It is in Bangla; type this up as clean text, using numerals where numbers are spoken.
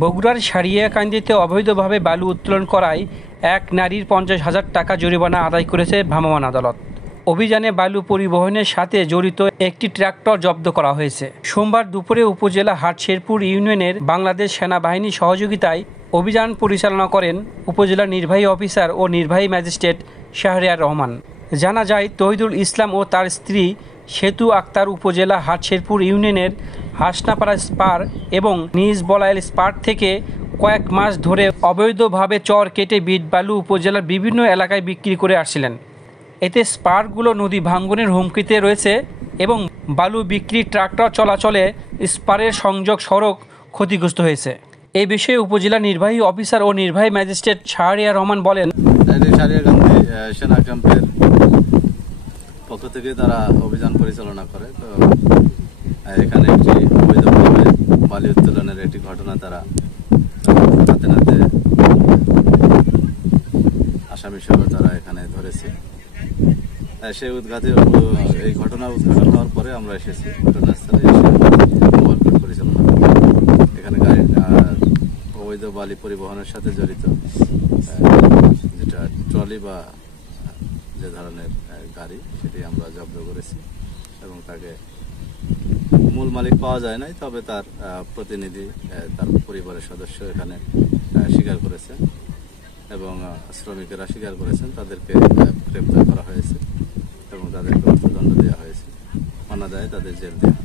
বগুড়ার সারিয়াকান্দিতে অবৈধভাবে বালু উত্তোলন করায় এক নারীর 50,000 টাকা জরিমানা আদায় করেছে ভ্রাম্যমাণ আদালত। অভিযানে বালু পরিবহনের সাথে জড়িত একটি ট্রাক্টর জব্দ করা হয়েছে। সোমবার দুপুরে উপজেলা হাটশেরপুর ইউনিয়নের বাংলাদেশ সেনাবাহিনীর সহযোগিতায় অভিযান পরিচালনা করেন উপজেলা নির্বাহী অফিসার ও নির্বাহী ম্যাজিস্ট্রেট শাহরিয়ার রহমান। জানা যায়, তহিদুল ইসলাম ও তার স্ত্রী সেতু আক্তার উপজেলা হাটশেরপুর ইউনিয়নের হাসনাপাড়া স্পার এবং নিজ বলাইল স্পার থেকে কয়েক মাস ধরে অবৈধভাবে চর কেটে বিট বালু উপজেলার বিভিন্ন এলাকায় বিক্রি করে আসছিলেন। এতে স্পারগুলো নদী ভাঙ্গনের হুমকিতে রয়েছে এবং বালু বিক্রি ট্রাক্টর চলাচলে স্পারের সংযোগ সড়ক ক্ষতিগ্রস্ত হয়েছে। এই বিষয়ে উপজেলা নির্বাহী অফিসার ও নির্বাহী ম্যাজিস্ট্রেট শাহরিয়ার রহমান বলেন, সারিয়াকান্দি সেনা ক্যাম্পের পক্ষ থেকে তারা অভিযান পরিচালনা করে। তো এখানে একটি অবৈধভাবে বালি উত্তোলনের একটি ঘটনা তারা হাতে নাতে আসামি সহ তারা এখানে ধরেছে। সেই এই ঘটনা উদ্ঘাটন হওয়ার পরে আমরা এসেছি ঘটনাস্থলে, এসে পরিচালনা এখানে গাড়ি অবৈধ বালি পরিবহনের সাথে জড়িত যেটা ট্রলি বা যে ধরনের গাড়ি সেটি আমরা জব্দ করেছি এবং তাকে মূল মালিক পাওয়া যায় নাই, তবে তার প্রতিনিধি তার পরিবারের সদস্য এখানে স্বীকার করেছেন এবং শ্রমিকেরা স্বীকার করেছেন। তাদেরকে গ্রেপ্তার করা হয়েছে এবং তাদেরকে অর্থদণ্ড দেওয়া হয়েছে, অনাদায়ে তাদের জেল দেওয়া।